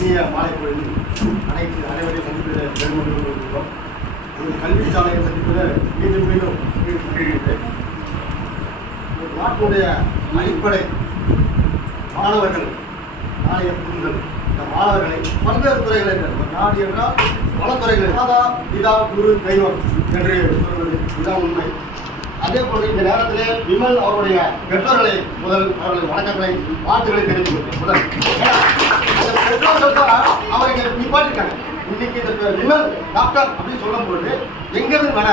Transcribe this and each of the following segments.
இனிய மாலை பொழுது அனைவரையும் சந்திப்பதில் பெருமகிழ்ச்சி கொண்டிருக்கிறோம். ஒரு கல்வி சாலையை சந்திப்பதில் மீண்டும் மீண்டும் மகிழ்கிறேன். ஒரு நாட்டினுடைய அடிப்படை மாணவர்கள், நாளைய புரிதல். இந்த மாணவர்களை பல்வேறு துறைகளை நாடு என்றால் பல துறைகள் மாதா பிதா குரு தெய்வம் என்று சொல்வது இதுதான் உண்மை. அதே போல இந்த நேரத்தில் விமல் அவருடைய பெற்றோர்களை முதல் அவர்கள் வணக்கங்களை வாழ்த்துக்களை தெரிவித்துக் கொள்கிறேன். முதல் பெற்றோர்கள் தான் அவரை நிப்பாட்டிருக்காங்க. இன்னைக்கு இந்த விமல் டாக்டர் அப்படின்னு சொல்லும்போது எங்கிருந்து வர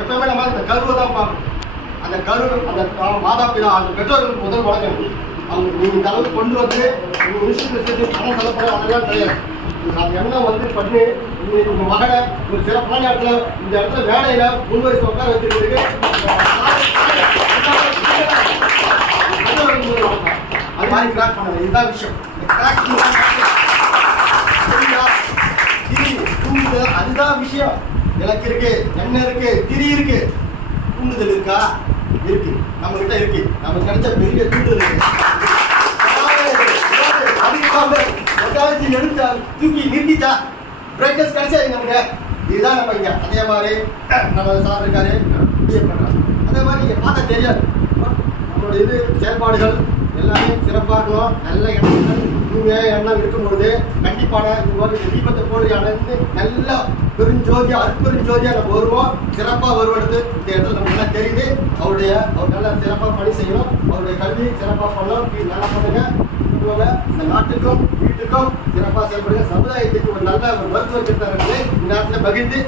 எப்பவுமே நம்ம இந்த கருவை தான் பார்க்கணும். அந்த கரு அந்த மாதா பிதா அந்த பெற்றோர்களுக்கு முதல் வணக்கம். அவங்க நீங்கள் இந்த அளவுக்கு கொண்டு வந்து உங்கள் இன்ஸ்டியூட் பணம் செலப்பட அதெல்லாம் கிடையாது. அந்த எண்ணம் வந்து பண்ணி இன்னைக்கு உங்கள் மகனை ஒரு சிறப்பான இடத்துல இந்த இடத்துல வேலையில் முன்வரிசை உட்கார வச்சிருக்கிறதுக்கு அது மாதிரி கிராக் பண்ணது இதுதான் விஷயம். இந்த கிராக் தூங்குது அதுதான் விஷயம். விளக்கு இருக்கு, எண்ணெய் இருக்கு, திரி இருக்கு, தூண்டுதல் இருக்கா? இருக்கு, நம்ம கிட்ட இருக்கு. நம்ம கிடைச்ச பெரிய தூண்டுதல் இருக்கு. எடுத்தா தூக்கி நிறுத்திட்டா பிரைட்னஸ் கிடைச்சா நமக்கு இதுதான் நம்ம இங்க. அதே மாதிரி நம்ம சார் இருக்காரு பண்றோம். அதே மாதிரி நீங்க பார்க்க தெரியாது நம்மளோட இது செயல்பாடுகள் எல்லாமே சிறப்பாக இருக்கணும். நல்ல எண்ணங்கள் தூய்மையாக எண்ணம் இருக்கும்பொழுது கண்டிப்பான இந்த தீபத்தை போடுறியான நல்லா பெருஞ்சோதியா அற்பெருஞ்சோதியா நம்ம வருவோம். சிறப்பாக வருவெடுத்து இந்த இடத்துல நம்ம நல்லா தெரியுது. அவர் நல்லா சிறப்பாக பணி செய்யணும். அவருடைய கல்வி சிறப்பாக பண்ணணும். நல்லா பண்ணுங்க. இந்த நாட்டுக்கும் வீட்டுக்கும் சிறப்பாக செயல்படுங்க. சமுதாயத்துக்கு ஒரு நல்ல ஒரு மருத்துவ திட்டங்களை இந்த நேரத்தில் பகிர்ந்து